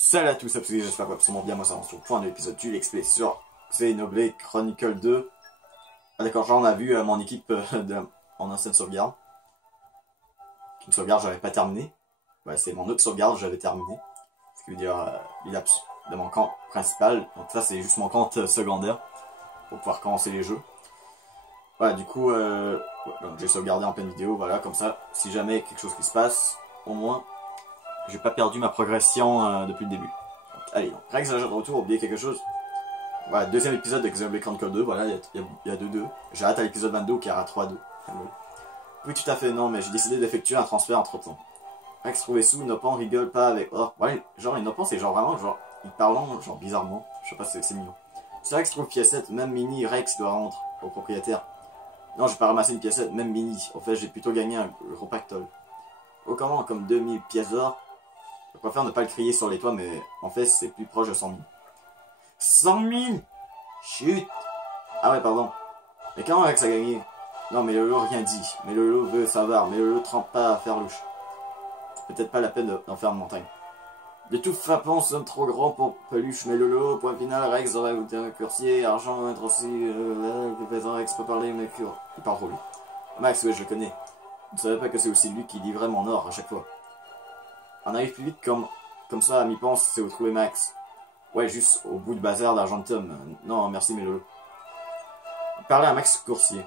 Salut à tous, j'espère que vous allez bien, moi ça on se retrouve pour un épisode du Let's Play sur Xenoblade Chronicle 2. Ah d'accord, genre on a vu mon équipe en ancienne sauvegarde. Une sauvegarde j'avais pas terminé. Ouais, c'est mon autre sauvegarde j'avais terminé. Ce qui veut dire de mon compte principal. Donc ça c'est juste mon compte secondaire pour pouvoir commencer les jeux. Voilà, du coup, donc j'ai sauvegardé en pleine vidéo, voilà, comme ça, si jamais quelque chose qui se passe, au moins, j'ai pas perdu ma progression depuis le début. Donc, allez, donc, Rex de retour, oubliez quelque chose. Voilà, deuxième épisode de Xenoblade Chronicle 2, voilà, il y a 2-2. J'ai hâte à l'épisode 22 où il y aura 3-2. Oui, tout à fait, non, mais j'ai décidé d'effectuer un transfert entre temps. Rex trouvait sous, Nopan rigole pas avec. Oh, ouais, genre, les Nopan, c'est genre vraiment, genre, ils parlent genre bizarrement. Je sais pas, c'est mignon. C'est Rex trouve piécette, même Mini, Rex doit rendre au propriétaire. Non, j'ai pas ramassé une piécette, même Mini. En fait, j'ai plutôt gagné un gros pactole. Oh, comment, comme 2000 pièces d'or. Je préfère ne pas le crier sur les toits, mais en fait, c'est plus proche de 100 000. 100 000 Chut. Ah ouais, pardon. Mais comment Rex a gagné? Non, mais Lolo rien dit. Mais Lolo veut savoir. Mais Lolo trempe pas à faire louche. C'est peut-être pas la peine d'en faire une montagne. De tout frappant, sommes trop grands pour peluche. Mais Lolo, point final, Rex aurait goûté un cursier. Argent, être aussi. Rex peut parler, mais cure. Il parle trop lui. Max, ouais, je le connais. Vous ne savez pas que c'est aussi lui qui livrait mon or à chaque fois. On arrive plus vite comme ça, à mi-pense, c'est où trouver Max. Ouais, juste au bout du bazar d'Argentum. Non, merci, mais Lolo. Parler à Max Coursier.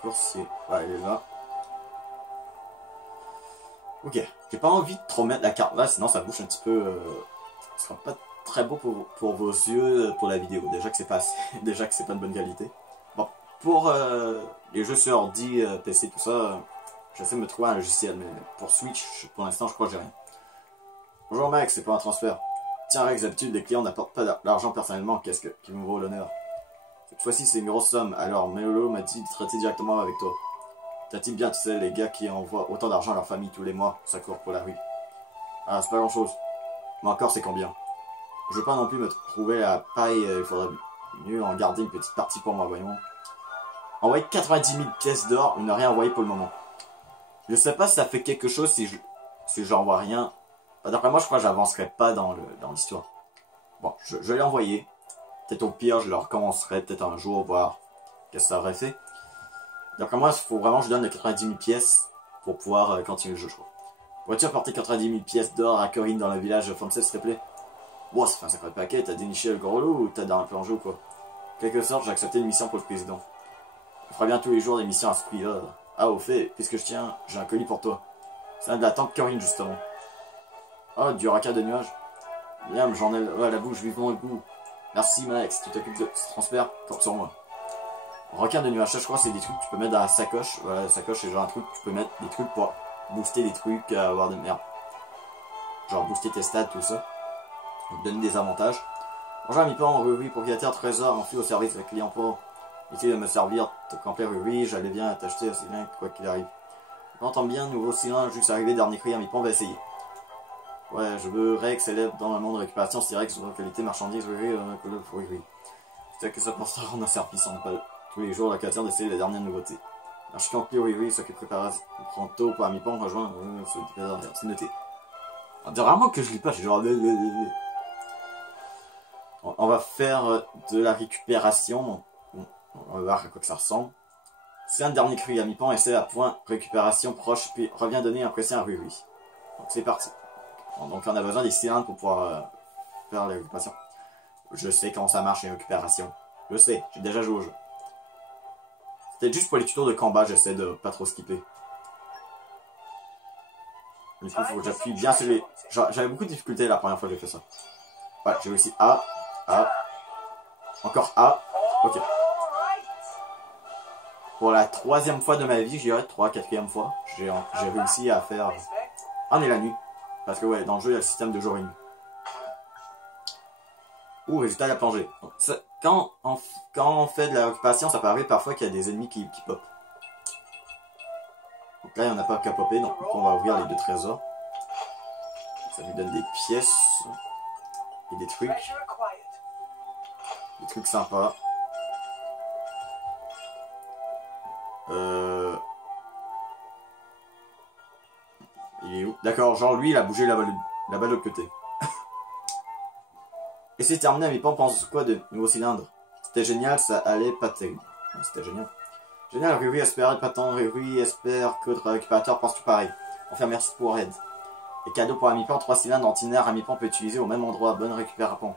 Coursier. Ouais, il est là. Ok. J'ai pas envie de trop mettre la carte là, sinon ça bouge un petit peu. Ce sera pas très beau pour vos yeux pour la vidéo. Déjà que c'est pas assez, déjà que c'est pas de bonne qualité. Bon, pour les jeux sur ordi, PC, tout ça, j'essaie de me trouver un logiciel, mais pour Switch, pour l'instant, je crois que j'ai rien. Bonjour Max, c'est pour un transfert. Tiens Rex, d'habitude, les clients n'apportent pas d'argent personnellement, qu'est-ce qui me vaut l'honneur? Cette fois-ci, c'est une grosse somme, alors Melolo m'a dit de traiter directement avec toi. T'as-t-il bien, tu sais, les gars qui envoient autant d'argent à leur famille tous les mois, ça court pour la rue. Ah, c'est pas grand-chose. Mais encore, c'est combien? Je veux pas non plus me trouver à paille, il faudrait mieux en garder une petite partie pour moi, voyons. Envoyer 90 000 pièces d'or ou ne rien envoyer pour le moment. Je sais pas si ça fait quelque chose si j'envoie rien. D'après moi, je crois que j'avancerai pas dans l'histoire. Bon, je l'ai envoyé. Peut-être au pire, je le recommencerai peut-être un jour, voir qu'est-ce que ça aurait fait. D'après moi, il faut vraiment que je donne les 90 000 pièces pour pouvoir continuer le jeu, je crois. Pourrais-tu apporter 90 000 pièces d'or à Corinne dans le village de Fontaine, s'il te plaît? Wow, ça fait un sacré paquet. T'as déniché le gros lot ou t'as dans un peu en jeu ou quoi? En quelque sorte, j'ai accepté une mission pour le président. On fera bien tous les jours des missions à ce prix-là. Ah, au fait, puisque je tiens, j'ai un colis pour toi. C'est un de la tante Corinne, justement. Oh, du raca de nuages. Miam, j'en ai la bouche, vivement le goût. Merci Max, tu t'occupes de ce transfert, compte sur moi. Requin de nuages, ça je crois c'est des trucs que tu peux mettre dans la sacoche. Voilà, la sacoche c'est genre un truc que tu peux mettre des trucs pour booster des trucs, avoir de merde. Genre booster tes stats, tout ça. Donc donner des avantages. Bonjour mi-pan, oui, propriétaire trésor, enfui au service avec client pour essayer de me servir, te camper, oui, j'allais bien t'acheter assez bien, quoi qu'il arrive. J'entends bien, nouveau cylindre, juste arrivé, dernier cri, mi-pan, on va essayer. Ouais, je veux Rex célèbre dans le monde de récupération, c'est Rex de qualité marchandise, oui. C'est que ça pensera en un service, on n'a pas tous les jours l'occasion d'essayer les dernières nouveautés. L'architecte oui, ce qui prépare Pronto pour mi-pan, rejoindre, c'est noté. On dirait vraiment que je lis pas, j'ai genre... On va faire de la récupération, on va voir à quoi que ça ressemble. C'est un dernier cri à mi-pan, et c'est à point récupération proche, puis revient donner un pression à oui. Donc c'est parti. Donc on a besoin des cylindres pour pouvoir faire la récupération. Je sais comment ça marche les récupérations. Je sais, j'ai déjà joué au jeu. C'était juste pour les tutos de combat, j'essaie de pas trop skipper. Du coup, faut que j'appuie bien sur les... J'avais beaucoup de difficultés la première fois que j'ai fait ça. Voilà, j'ai réussi A, A, encore A, ok. Pour la troisième fois de ma vie, je dirais, quatrième fois, j'ai réussi à faire... On est la nuit. Parce que ouais, dans le jeu, il y a le système de jour et nuit. Ouh, résultat, il a plongé. Quand on fait de la récupération, ça peut arriver parfois qu'il y a des ennemis qui pop. Donc là, il n'y en a pas qu'à popper, donc on va ouvrir les deux trésors. Ça lui donne des pièces et des trucs. Des trucs sympas. Il est où? D'accord, genre lui, il a bougé là-bas de l'autre côté. Et c'est terminé, mais pas pense quoi de nouveau cylindre? C'était génial, ça allait pas terrible. C'était génial. Génial, Riri espère pas tant, Riri espère que notre récupérateur pense tout pareil. Enfin, merci pour l'aide. Et cadeau pour Amipan, 3 cylindres antinaires, Amipan peut utiliser au même endroit. Bonne récupération.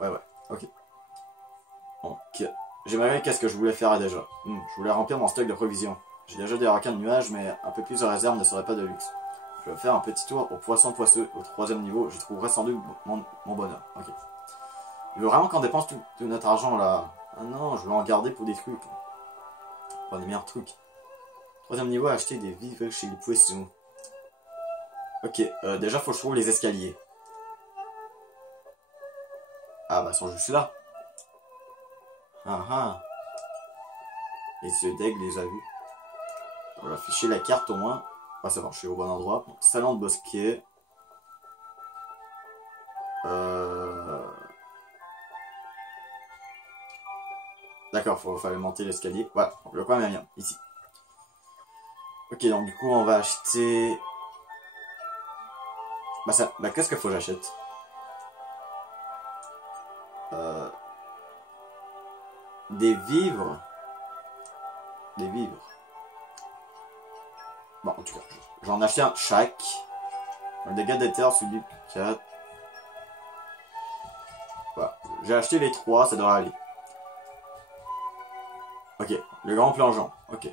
Ouais, ok. Donc, j'aimerais qu'est-ce que je voulais faire déjà. Je voulais remplir mon stock de provisions. J'ai déjà des requins de nuages, mais un peu plus de réserve ne serait pas de luxe. Je vais faire un petit tour au poisson poisseux, au 3e niveau. Je trouverai sans doute mon bonheur. Ok. Il veut vraiment qu'on dépense tout notre argent là. Ah non, je veux en garder pour des trucs. Pour des meilleurs trucs. 3e niveau, acheter des vivres chez les poissons. Ok, déjà faut que je trouve les escaliers. Ah bah ils sont juste là. Ah ah. Les yeux d'aigle les a vus. On va afficher la carte au moins. Ah c'est bon, je suis au bon endroit. Donc, salon de bosquet. D'accord, fallait monter l'escalier. Voilà, le coin est bien, ici. Ok, donc du coup on va acheter... Bah qu'est-ce qu'il faut que j'achète? Des vivres. Des vivres. Bon, en tout cas, j'en achète un chaque. Un dégât d'éther, celui de 4. Voilà. J'ai acheté les 3, ça devrait aller. Ok, le grand plongeon. Ok.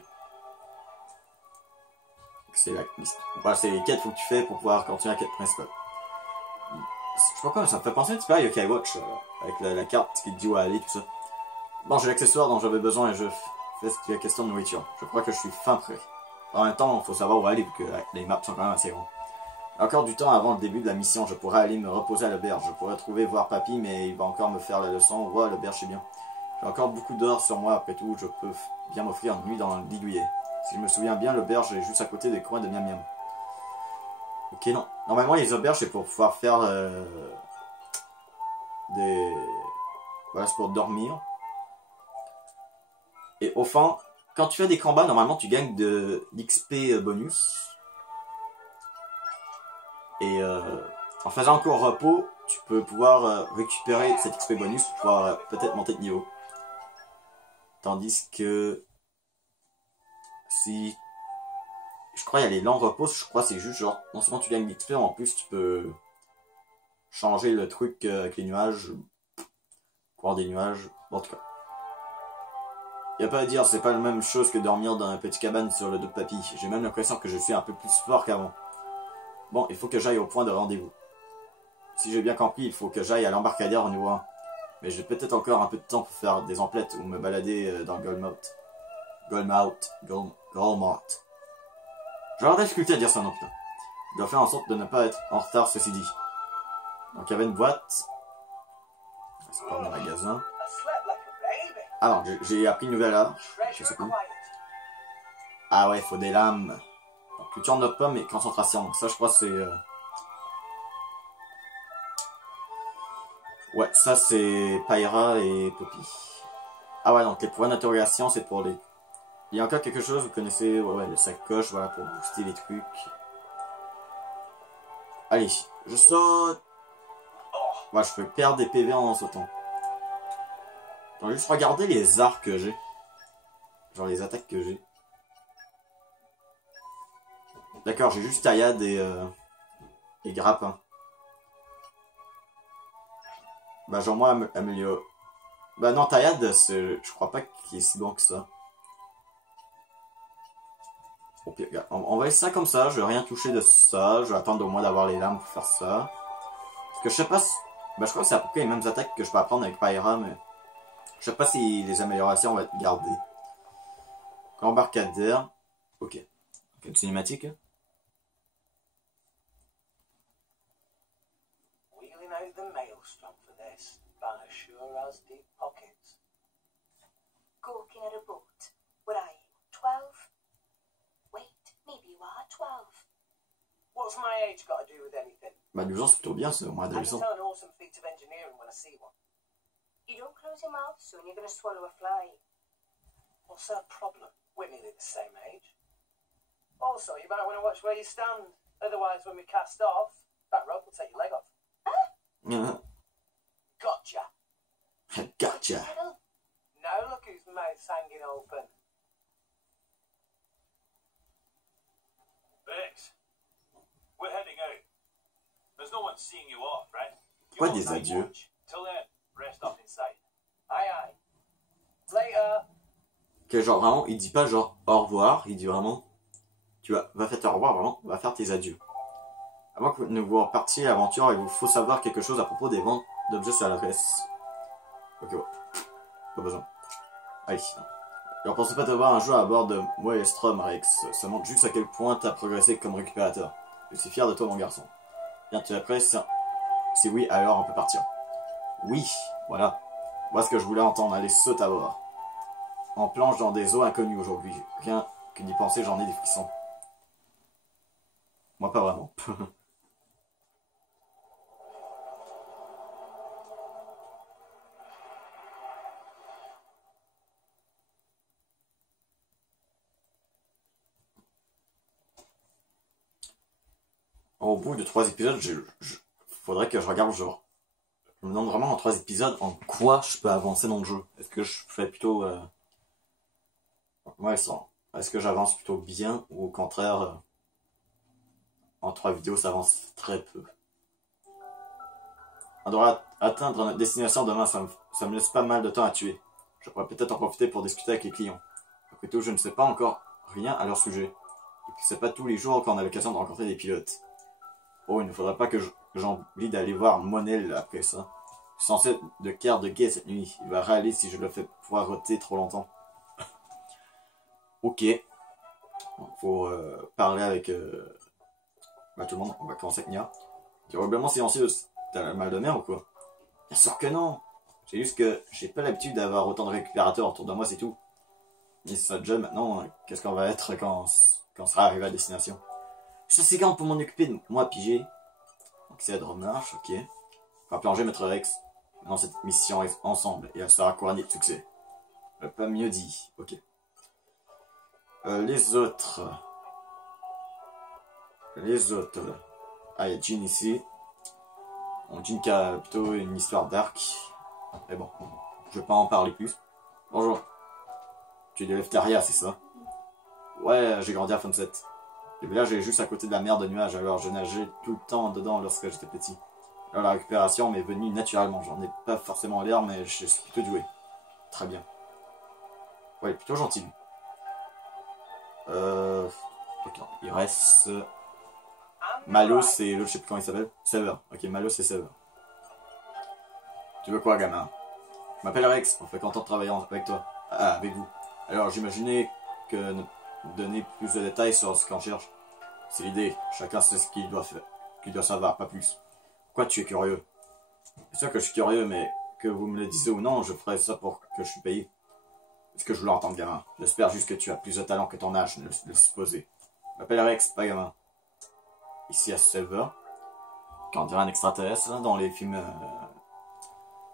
C'est la liste. Voilà, c'est les quêtes qu'il faut que tu fais pour pouvoir continuer la quête principale. Je sais pas quoi, ça me fait penser un petit peu à Yokai Watch, avec la carte qui te dit où aller, tout ça. Bon, j'ai l'accessoire dont j'avais besoin et je fais ce qui est question de nourriture. Je crois que je suis fin prêt. En même temps, il faut savoir où aller vu que les maps sont quand même assez grands. Encore du temps avant le début de la mission, je pourrais aller me reposer à l'auberge. Je pourrais trouver voir papy, mais il va encore me faire la leçon. Ouais, l'auberge c'est bien. J'ai encore beaucoup d'or sur moi, après tout, je peux bien m'offrir une nuit dans l'Iguillet. Si je me souviens bien, l'auberge est juste à côté des coins de Miam Miam. Ok, non. Normalement, les auberges, c'est pour pouvoir faire des... Voilà, c'est pour dormir. Et au fond, quand tu fais des combats, normalement, tu gagnes de l'XP bonus. Et en faisant encore repos, tu peux pouvoir récupérer cet XP bonus pour pouvoir peut-être monter de niveau. Tandis que si... Je crois qu'il y a les longs repos, je crois c'est juste genre, non seulement tu gagnes l'XP, en plus tu peux changer le truc avec les nuages, voir des nuages, bon, en tout cas. Y a pas à dire, c'est pas la même chose que dormir dans un petit cabane sur le dos de papy. J'ai même l'impression que je suis un peu plus fort qu'avant. Bon, il faut que j'aille au point de rendez-vous. Si j'ai bien compris, il faut que j'aille à l'embarcadère au niveau 1. Mais j'ai peut-être encore un peu de temps pour faire des emplettes ou me balader dans Goldmouth. Goldmouth. J'aurais de la difficulté à dire ça non putain. Je dois faire en sorte de ne pas être en retard, ceci dit. Donc il y avait une boîte. C'est pas mon magasin. Ah non, j'ai appris une nouvelle heure. Je sais plus. Ah ouais, il faut des lames. Donc culture de pomme et concentration. Ça je crois c'est... Ouais, ça c'est Pyra et Poppy. Ah ouais, donc les points d'interrogation c'est pour les... Il y a encore quelque chose, vous connaissez, ouais, le sacoche, voilà, pour booster les trucs. Allez, je saute. Ouais, je peux perdre des PV en sautant. Je vais juste regarder les arcs que j'ai. Genre les attaques que j'ai. D'accord, j'ai juste taillade et grappin. Bah genre moi, améliore. Bah non, taillade, je crois pas qu'il est si bon que ça. Au pire, on va laisser ça comme ça, je vais rien toucher de ça. Je vais attendre au moins d'avoir les lames pour faire ça. Parce que je sais pas si... Bah je crois que c'est à peu près les mêmes attaques que je peux apprendre avec Pyra, mais... Je sais pas si les améliorations vont être gardées. Embarcadère. Ok. Une cinématique. Wheeling out the maelstrom for this, Banner sure has deep pockets. Gawking at a boat. What are you, 12? Wait, maybe you are 12. What's my age got to do with anything? Bah 12 ans c'est plutôt bien, c'est au moins I can adolescent. tell an awesome feat of engineering when I see one. You don't close your mouth soon, you're gonna swallow a fly. What's our problem? We're nearly the same age. Also, you might want to watch where you stand. Otherwise, when we cast off, that rope will take your leg off. Gotcha. Gotcha. Now look whose mouth's hanging open. Bex, we're heading out. There's no one seeing you off, right? You Quoi want des night adieux? watch. Till then, rest up inside. Aye, aye. Later. Que genre vraiment, il dit pas genre au revoir, il dit vraiment va faire tes au revoir, vraiment, va faire tes adieux. Avant que vous repartiez à l'aventure, il vous faut savoir quelque chose à propos des ventes d'objets sur l'adresse. Ok, ouais. Pas besoin. Allez. Alors pensez pas d'avoir un joueur à bord de Maelstrom, Rex. Ça montre juste à quel point t'as progressé comme récupérateur. Je suis fier de toi, mon garçon. Bien, tu es prêt? Si oui, alors on peut partir. Oui, voilà. Voilà ce que je voulais entendre. Allez, saute à bord. En planche dans des eaux inconnues aujourd'hui. Rien que d'y penser, j'en ai des frissons. Moi, pas vraiment. Au bout de 3 épisodes, faudrait que je regarde genre. Je me demande vraiment en 3 épisodes en quoi je peux avancer dans le jeu. Est-ce que je fais plutôt... Ouais, ça. Est-ce que j'avance plutôt bien ou au contraire, en 3 vidéos, ça avance très peu. On devra atteindre notre destination demain, ça me laisse pas mal de temps à tuer. Je pourrais peut-être en profiter pour discuter avec les clients. Après tout, je ne sais pas encore rien à leur sujet. Et puis c'est pas tous les jours qu'on a l'occasion de rencontrer des pilotes. Oh, il ne faudrait pas que j'oublie d'aller voir Monel après ça. Je suis censé de quart de guet cette nuit. Il va râler si je le fais poireauter trop longtemps. Ok. Faut parler avec tout le monde. On va commencer avec Nia. Tu es horriblement silencieuse. T'as mal de mer ou quoi? Bien sûr que non. C'est juste que j'ai pas l'habitude d'avoir autant de récupérateurs autour de moi, c'est tout. Mais ça déjà maintenant, qu'est-ce qu'on va être quand on sera arrivé à destination? Je suis assez grande pour m'en occuper de moi, pigé. Donc c'est de remarche, ok. On va plonger, maître Rex. Maintenant cette mission est ensemble et elle sera couronnée de succès. Pas mieux dit, ok. Les autres. Ah, il y a Jean ici. Bon, Jean qui a plutôt une histoire dark. Mais bon, je vais pas en parler plus. Bonjour. Tu es de l'Eftaria, c'est ça? Ouais, j'ai grandi à Funset. Le village est juste à côté de la mer de nuages, alors je nageais tout le temps dedans lorsque j'étais petit. Alors la récupération m'est venue naturellement. J'en ai pas forcément l'air, mais je suis plutôt doué. Très bien. Ouais, plutôt gentil. Ok, il reste... Malos et l'autre, je sais plus comment il s'appelle. Sever. Ok, Malos et Sever. Tu veux quoi, gamin? Je m'appelle Rex, on fait content de travailler avec toi. Ah, avec vous. Alors, j'imaginais que donner plus de détails sur ce qu'on cherche. C'est l'idée. Chacun sait ce qu'il doit faire, qu'il doit savoir, pas plus. Pourquoi tu es curieux? C'est sûr que je suis curieux, mais que vous me le disiez ou non, je ferai ça pour que je suis payé. Est-ce que je voulais entendre, gamin? J'espère juste que tu as plus de talent que ton âge ne le supposait. Je m'appelle Rex, pas gamin. Ici à Silver. Quand on dirait un extraterrestre, là, dans les films...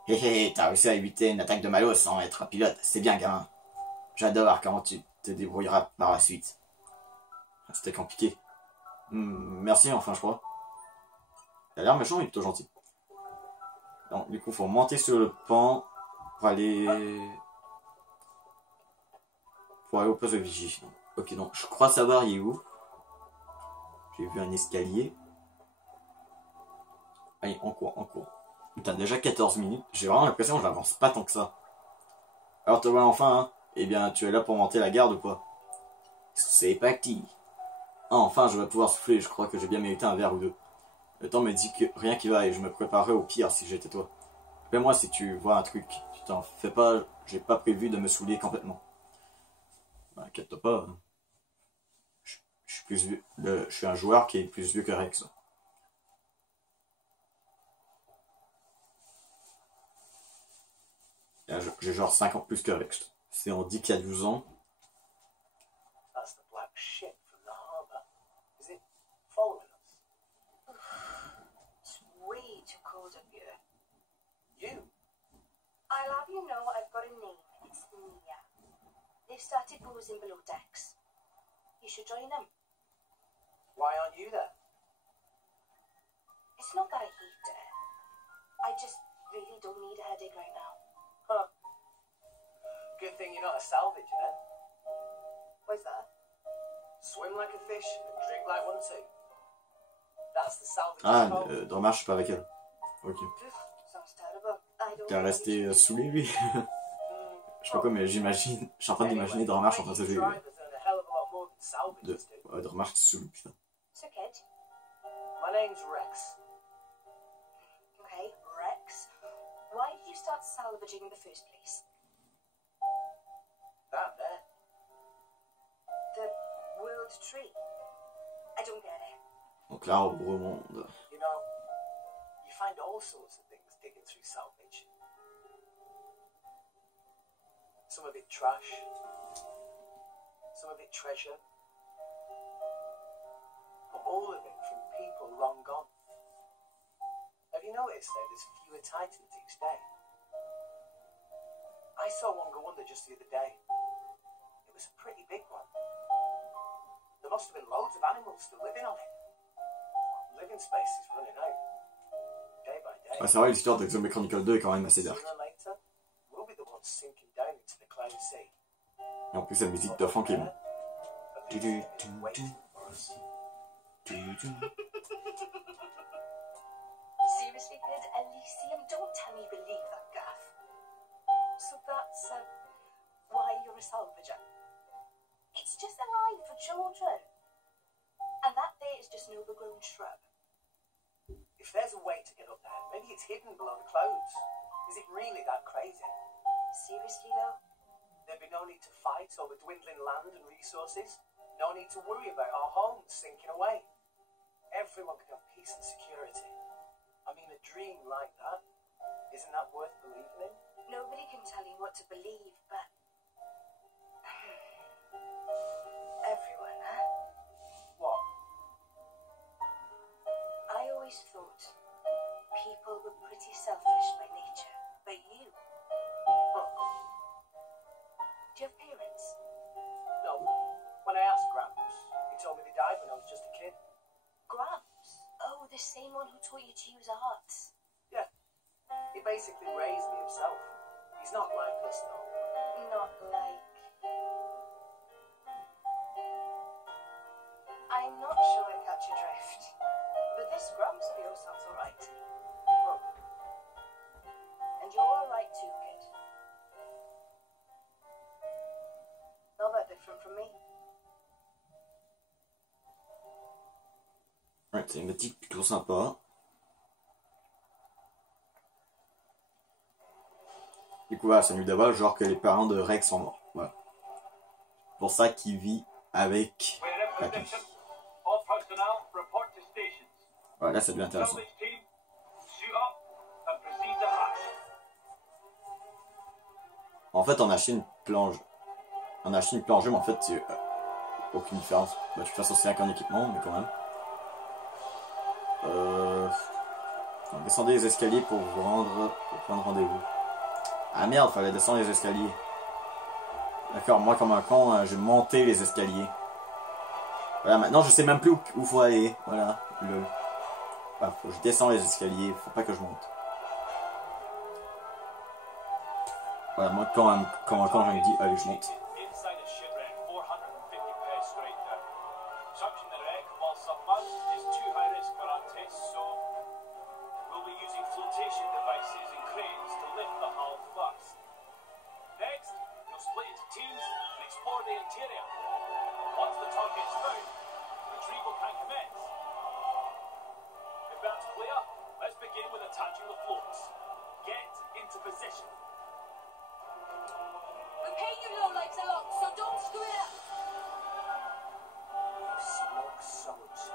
Hé hé, t'as réussi à éviter une attaque de Malos sans être un pilote. C'est bien, gamin. J'adore comment tu te débrouilleras par la suite. C'était compliqué. Merci, enfin, je crois. Il a l'air méchant, il est plutôt gentil. Donc, du coup, faut monter sur le pont pour aller... au poste de vigie. Ok, donc, je crois savoir il est où. J'ai vu un escalier. Allez, on court, on court. Putain, déjà 14 minutes. J'ai vraiment l'impression que je n'avance pas tant que ça. Alors, te voilà enfin, hein? Eh bien, tu es là pour monter la garde ou quoi? C'est parti. Ah, enfin, je vais pouvoir souffler. Je crois que j'ai bien mérité un verre ou deux. Le temps me dit que rien qui va et je me préparerais au pire si j'étais toi. Fais-moi si tu vois un truc. Tu t'en fais pas, j'ai pas prévu de me saouler complètement. Bah, inquiète-toi pas. Hein. Je suis plus vieux. Je suis un joueur qui est plus vieux que Rex. J'ai genre 5 ans plus que Rex. Si on dit qu'il y a 12 ans. That's the black ship from the harbour. Is it following us? It's way too cold up here. You? I'll have you know I've got a name. It's Nia. They've started boozing below decks. You should join them. Why aren't you there? It's not that I hate it. I just really don't need a headache right now. Huh. Good thing you're not a salvager then. Why's that? Swim like a fish and drink like one too. That's the salvage. Ah, dommage, je suis pas avec elle. Ok. Sounds terrible. I don't T'es really resté need to- sous lui, lui. Je sais pas quoi, mais j'imagine. Je suis en train d'imaginer Dormarche en train de se faire. Drivers earn a hell of a lot more than salvagers do. Ouais, Dormarche sous lui, putain. So, kid. My name's Rex. Okay, Rex. Why did you start salvaging in the first place? That there. The World Tree. I don't get it. Donc l'arbre au monde. You know, you find all sorts of things digging through salvage. Some of it trash, some of it treasure, but all of it from people long gone. Have you noticed that there's fewer titans each day? I saw one go under just the other day. It was a pretty big one. There must have been loads of animals still living on it. Living space is running out. Day by day. Ouais, c'est vrai, l'histoire de Zombie Chronicle 2 est quand même assez dark. Sooner or later, we'll be the ones sinking down into the cloud sea. Et en plus, la musique de fond qui est bon. Seriously, kid? Elysium? Don't tell me you believe that gaff. So that's why you're a salvager. It's just a lie for children. And that there is just an overgrown shrub. If there's a way to get up there, maybe it's hidden below the clouds. Is it really that crazy? Seriously, though? There'd be no need to fight over dwindling land and resources. No need to worry about our homes sinking away. Everyone could have peace and security. I mean, a dream like that, isn't that worth believing in? Nobody can tell you what to believe, but... Everyone, huh? What? I always thought people were pretty selfish by nature, but you... Huh. Do you have parents? No. When I asked Gramps, he told me they died when I was just a kid. Gramps? Oh, the same one who taught you to use arts. Yeah. He basically raised me himself. He's not like us, though. Not like... I'm not sure I catch your drift. But this Gramps of yours sounds alright. Huh. And you're alright too, kid. Not that different from me. Ouais, c'est une thématique plutôt sympa. Du coup, voilà, c'est une d'avoir genre que les parents de Rex sont morts. Voilà. Pour ça qu'il vit avec Papy. All personnel report to stations. Voilà, là, ça devient intéressant. Salvage team, suit up and proceed to hatch. En fait, on a acheté une plonge. On a acheté une plongée, mais en fait, il n'y a aucune différence. Bah, tu fais ça aussi qu'un équipement, mais quand même. Donc, descendez les escaliers pour vous rendre, pour prendre rendez-vous. Ah merde, fallait descendre les escaliers. D'accord, moi comme un con, j'ai monté les escaliers. Voilà, maintenant je sais même plus où faut aller. Voilà, voilà, faut que je descends les escaliers, faut pas que je monte. Voilà, moi comme un con, je me dis, allez, je monte. Inside a shipwreck, 450 pairs straight down. Searching the wreck while submerged is too high risk for our tests, so we'll be using flotation devices and cranes to lift the hull first. Next, you'll split into teams and explore the interior. Once the target's found, retrieval can commence. If that's clear, let's begin with attaching the floats. Get into position. We're paying you lowlights a lot, so don't screw it up. You smoke souls.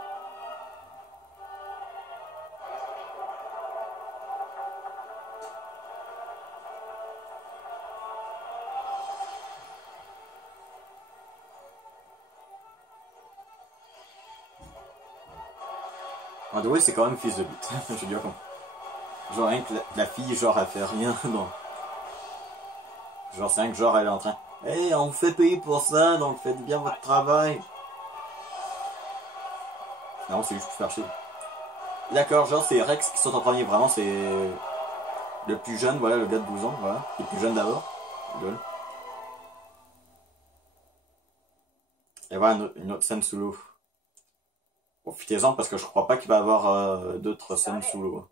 Andrew, c'est quand même fils de but. Je veux dire, genre rien que la fille, genre, elle fait rien dans... Genre, c'est rien que genre, elle est en train... Hey, on vous fait payer pour ça, donc faites bien votre travail. Non, c'est juste pour faire chier. D'accord, genre c'est Rex qui saute en premier, vraiment c'est le plus jeune, voilà, le gars de 12 ans, voilà. Le plus jeune d'abord. Lol. Et voilà une autre scène sous l'eau. Profitez-en parce que je crois pas qu'il va y avoir d'autres scènes sous l'eau.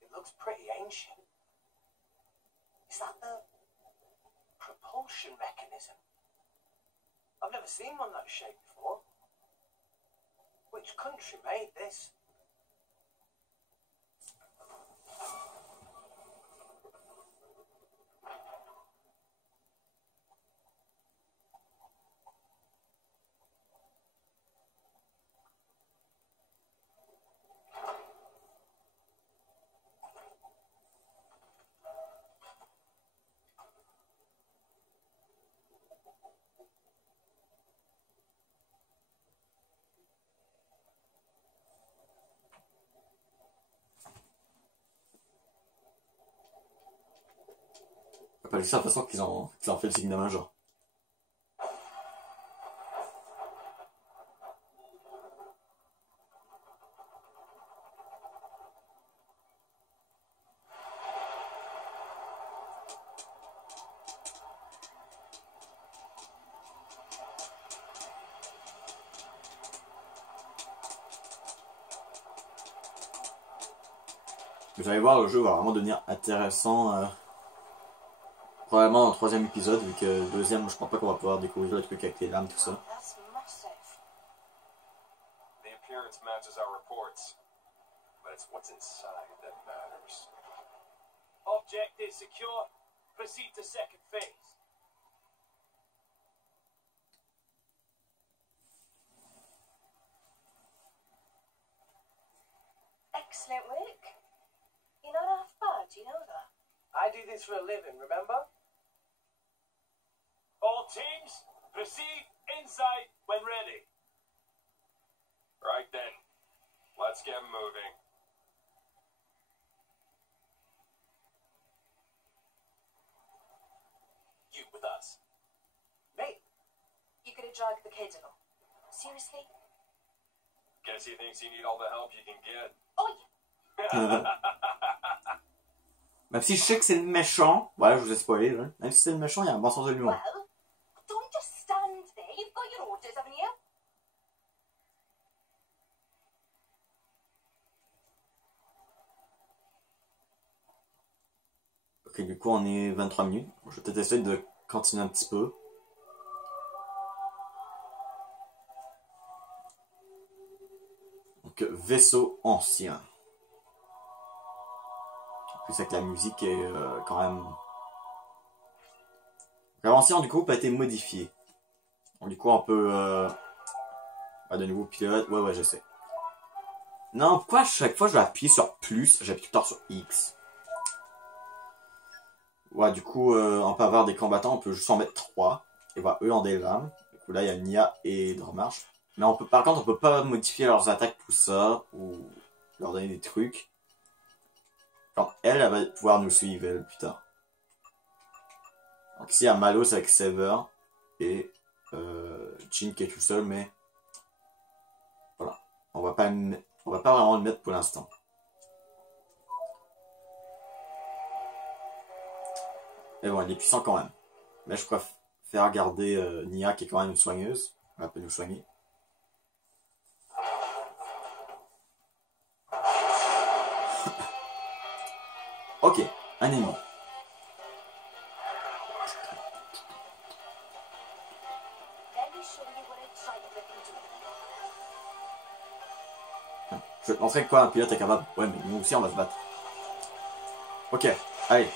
It looks pretty ancient. Is that the propulsion mechanism? I've never seen one that shape before. Which country made this? Pas juste la façon qu'ils ont fait le signe de main, genre. Vous allez voir, le jeu va vraiment devenir intéressant. Probablement dans le troisième épisode, vu que le deuxième, je pense pas qu'on va pouvoir découvrir le truc avec les lames, tout ça. That's massive. The appearance matches our reports, but it's what's inside that matters. Object is secure. Proceed to second phase. Excellent work. You're not half bad, you know that? I do this for a living, remember? All teams, proceed inside when ready. Right then, let's get moving. You with us. Me? You could have dragged the kids along. Seriously? Guess he thinks you need all the help you can get. Oh, yeah. Même si je sais que c'est le méchant, voilà, je vous ai spoilé, là. Même si c'est le méchant, il y a un bon sens de l'humour. Well, don't just stand there. You've got your orders, haven't you? Ok, du coup, on est 23 minutes. Je vais peut-être essayer de continuer un petit peu. Donc, vaisseau ancien. En plus, avec la musique est quand même... L'ancien, du coup, a été modifié. Donc, du coup, on peut... de nouveau pilote. Ouais, je sais. Non, pourquoi à chaque fois je vais appuyer sur plus, j'appuie tout le temps sur X. Ouais, du coup, on peut avoir des combattants, on peut juste en mettre 3. Et voilà, eux ont des lames. Du coup, là, il y a Nia et Dramarche. Mais on peut, par contre, on peut pas modifier leurs attaques, tout ça, ou leur donner des trucs. Quand elle va pouvoir nous suivre, elle, plus tard. Donc ici, il y a Malos avec Sever et Jin qui est tout seul, mais voilà. On va pas vraiment le mettre pour l'instant. Mais bon, il est puissant quand même. Mais je préfère garder Nia qui est quand même une soigneuse. Elle peut nous soigner. Ok, un ennemi. Let me show you what a driver can do. Je vais te montrer quoi un pilote est capable. Ouais, mais nous aussi on va se battre. Ok, allez.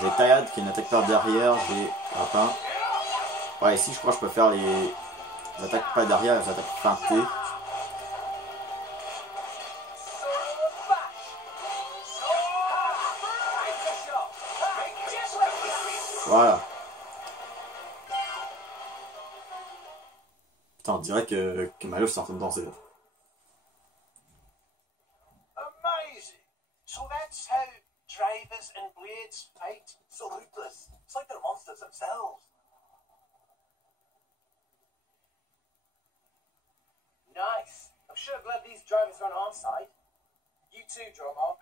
J'ai Tayad qui est une attaque par derrière, j'ai Rapin. Ouais, ici je crois que je peux faire les attaques pas derrière, les attaques feintées. Voilà. Putain, on dirait que Malo est en train de danser là. Amazing. So that's how weird fate. So ruthless. It's like they're monsters themselves. Nice. I'm sure glad these drivers are on our side. You too, Dromark.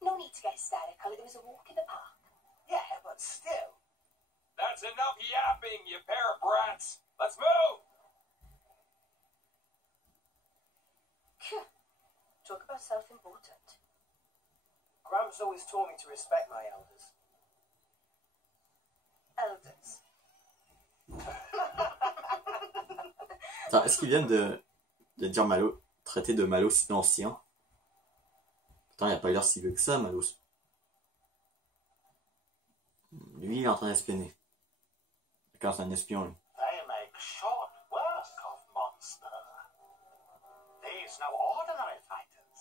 No need to get hysterical. It was a walk in the park. Yeah, but still. That's enough yapping, you pair of brats. Let's move! Phew. Talk about self-important. Gramps always taught me to respect my elders. Elders. Attends, est-ce qu'ils viennent de dire Malo, traiter de Malo silencien? Putain, il a pas l'air si vieux que ça, Malo. Lui, il est en train d'espionner. D'accord, c'est un espion, lui. They make short work of monster. These no ordinary fighters.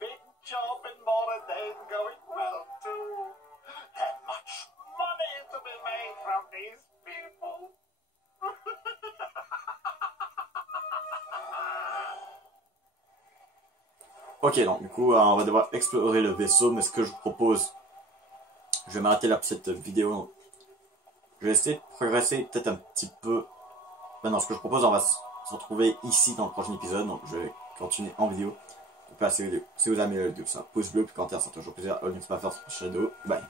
Big job in modern days going well too. There's much money to be made from these people. Ok, donc du coup, on va devoir explorer le vaisseau, mais ce que je vous propose, je vais m'arrêter là pour cette vidéo. Je vais essayer de progresser peut-être un petit peu. Ben non, ce que je propose, on va se retrouver ici dans le prochain épisode, donc je vais continuer en vidéo. Donc là, si vous aimez la vidéo, ça, pouce bleu, puis commentaire, ça fait toujours plaisir. N'oubliez pas de faire sur Shadow. Bye.